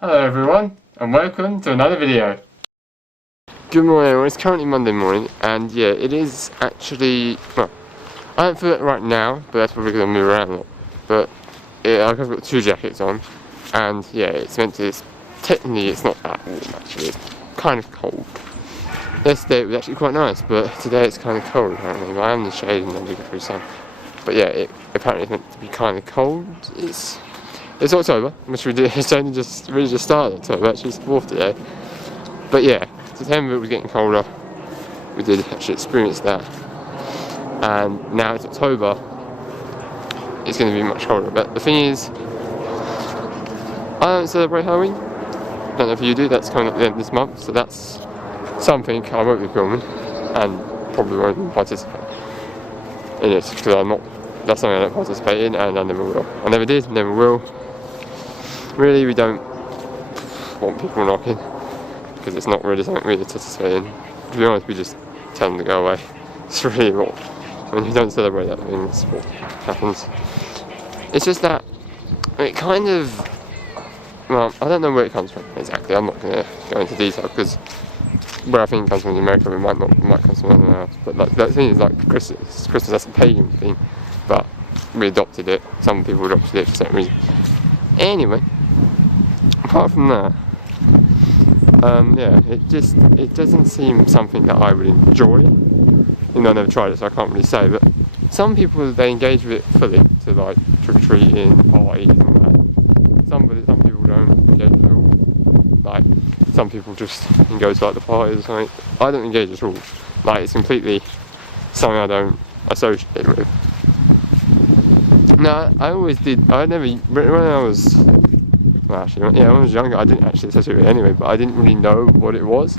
Hello everyone, and welcome to another video. Good morning everyone, it's currently Monday morning, and yeah, it is actually, well, I don't feel it right now, but that's probably because I move around a lot. But yeah, I've got 2 jackets on, and yeah, it's meant to, technically it's not that warm actually, it's kind of cold. Yesterday it was actually quite nice, but today it's kind of cold apparently. I am in the shade and I'm looking through sun. But yeah, apparently it's meant to be kind of cold. It's October, which it's only really just started October, actually it's the 4th today. But yeah, September was getting colder, we did actually experience that. And now it's October, it's going to be much colder. But the thing is, I don't celebrate Halloween, I don't know if you do, that's coming up at the end of this month, so that's something I won't be filming, and probably won't even participate in it, because that's something I don't participate in, and I never will. I never did, never will. Really, we don't want people knocking, because it's not really something we participate in. To be honest, we just tell them to go away. It's really what, when you don't celebrate that thing, it's what happens. It's just that, it kind of, well, I don't know where it comes from exactly, I'm not going to go into detail, because where I think it comes from in America, it might come from anywhere else. But like, that thing is like Christmas, that's a pagan thing, but we adopted it, some people adopted it for certain reason. Anyway, apart from that, yeah, it doesn't seem something that I would enjoy. You know, I never tried it, so I can't really say, but some people, they engage with it fully, to like trick-or-treating, parties and all that. Some people don't engage with it at all. Like, some people just can go to like the parties or something. I don't engage at all. Like, it's completely something I don't associate with. No, I always did. When I was, well, actually, yeah, when I was younger, I didn't actually associate with it anyway, but I didn't really know what it was,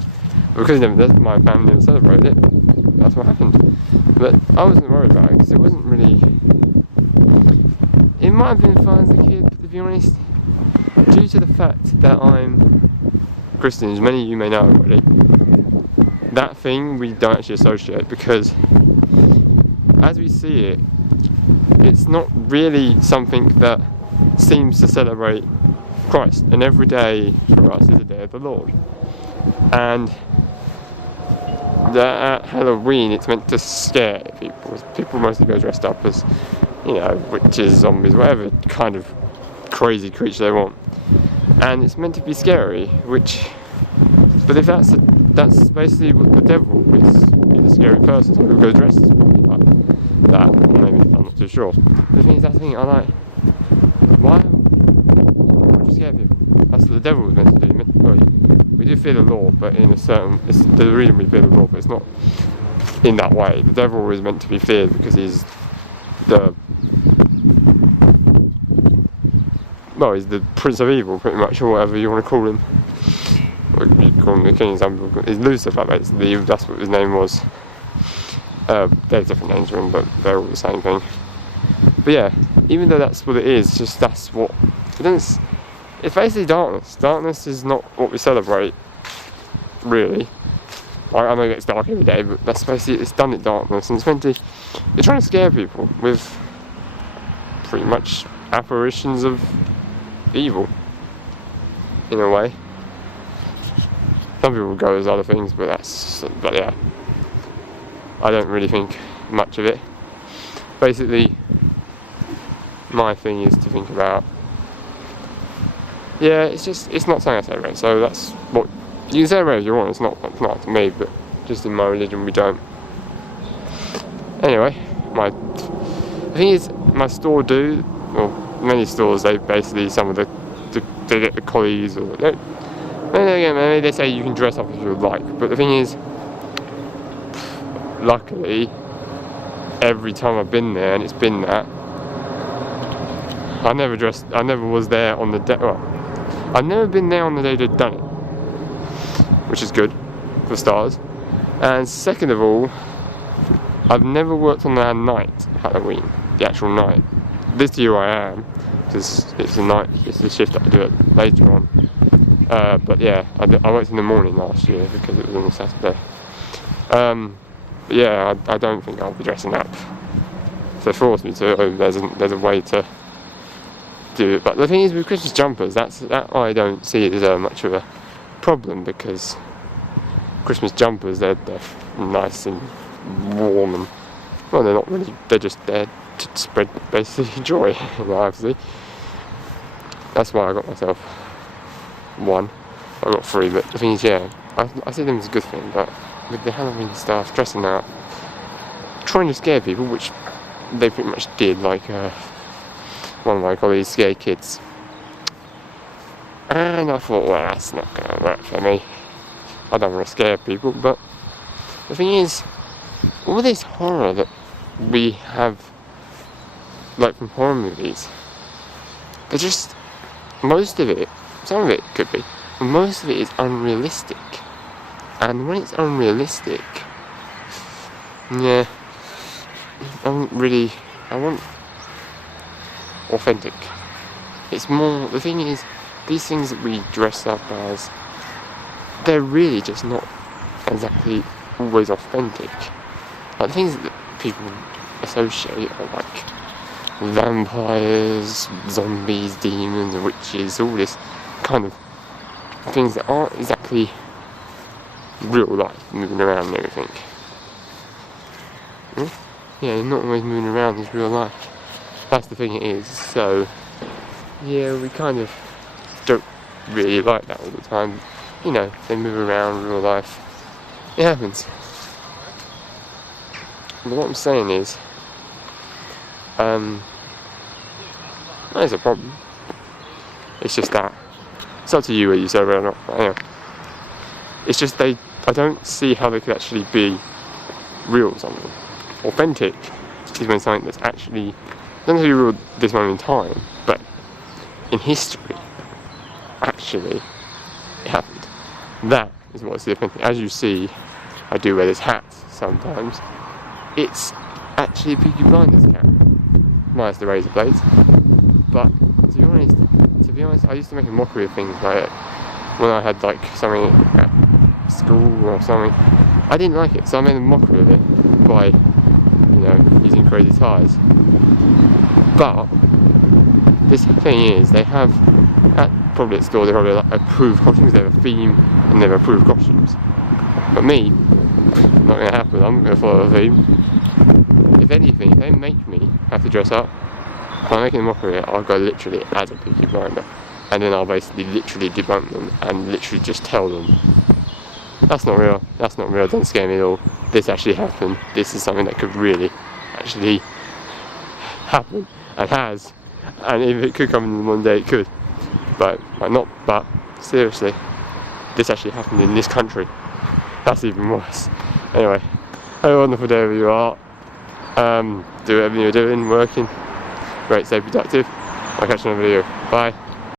because my family never celebrated it. That's what happened. But I wasn't worried about it, because it wasn't really, it might have been fun as a kid, but to be honest, due to the fact that I'm Christian, as many of you may know already, that thing we don't actually associate, because as we see it, it's not really something that seems to celebrate Christ, and every day for us is a day of the Lord. And at Halloween it's meant to scare people. People mostly go dressed up as, you know, witches, zombies, whatever kind of crazy creature they want. And it's meant to be scary, but if that's basically what the devil is a scary person, so who goes dressed as probably like that, or maybe, I'm not too sure. The thing is, that's the thing, I like, why would you scare people? That's what the devil was meant to do. We do fear the law, but in a certain, there's a reason we fear the law, but it's not in that way. The devil is meant to be feared because he's the prince of evil, pretty much, or whatever you want to call him. Or you call him the king, some people. He's Lucifer, basically, that's what his name was. There's different names for him, but they're all the same thing. But yeah, even though that's what it is, just that's what, it's basically darkness. Darkness is not what we celebrate, really. I know it gets dark every day, but that's basically, it's done at darkness, and it's meant to, you're trying to scare people with pretty much apparitions of evil, in a way. Some people go as other things, but yeah, I don't really think much of it. Basically, my thing is to think about, yeah, it's not something I celebrate, so that's what, you can celebrate if you want, it's not up to me, but just in my religion we don't. Anyway, the thing is, my store do, or many stores, they basically, they get the collies, or maybe they say you can dress up if you would like, but the thing is, luckily, every time I've been there, and it's been that, I never was there on the day, I've never been there on the day they'd done it, which is good, for starters. And second of all, I've never worked on the night, Halloween, the actual night. This year I am, because it's the shift that I do it later on. But yeah, I worked in the morning last year because it was on a Saturday. But yeah, I don't think I'll be dressing up. If they force me to, there's a way to do it. But the thing is, with Christmas jumpers, that I don't see it as much of a problem, because Christmas jumpers, they're nice and warm, and well, they're not really, they're just there to spread basically joy. Obviously, that's why I got myself one. I got 3, but the thing is, yeah, I see them as a good thing. But with the Halloween stuff, dressing up, trying to scare people, which they pretty much did, like one of my colleagues scared kids, and I thought, well, that's not going to work for me. I don't want to scare people. But the thing is, all this horror that we have, like from horror movies, they're just, most of it, some of it could be, but most of it is unrealistic. And when it's unrealistic, yeah, I want authentic. It's more, the thing is, these things that we dress up as, they're really just not exactly always authentic. Like, the things that people associate are like vampires, zombies, demons, witches, all this kind of things that aren't exactly real life, moving around and everything. Yeah, you're not always moving around as real life. That's the thing it is. So, yeah, we kind of don't really like that all the time. You know, they move around real life. It happens. But what I'm saying is, there's a problem. It's just that it's up to you whether you celebrate or not. But anyway, it's just I don't see how they could actually be real or something. Authentic is when something that's actually, not necessarily real at this moment in time, but in history, actually, it happened. That is what's the authentic. As you see, I do wear this hat sometimes. It's actually a Peaky Blinders cap, minus the razor blades. But to be honest, I used to make a mockery of things like when I had like something at school or something. I didn't like it, so I made a mockery of it by, you know, using crazy ties. But this thing is, they have probably at store, they probably like approved costumes. They have a theme and they have approved costumes. But me, not going to happen. I'm going to follow the theme. If anything, if they make me have to dress up, if I'm making a mockery of it, I'll go literally as a Peaky Blinder, and then I'll basically literally debunk them and literally just tell them, that's not real, don't scare me at all, this actually happened, this is something that could really actually happen, and has, and if it could come in one day, it could, but might not. But seriously, this actually happened in this country. That's even worse. Anyway, have a wonderful day wherever you are. Do whatever you're doing, working. Great, stay productive. I'll catch you in another video. Bye.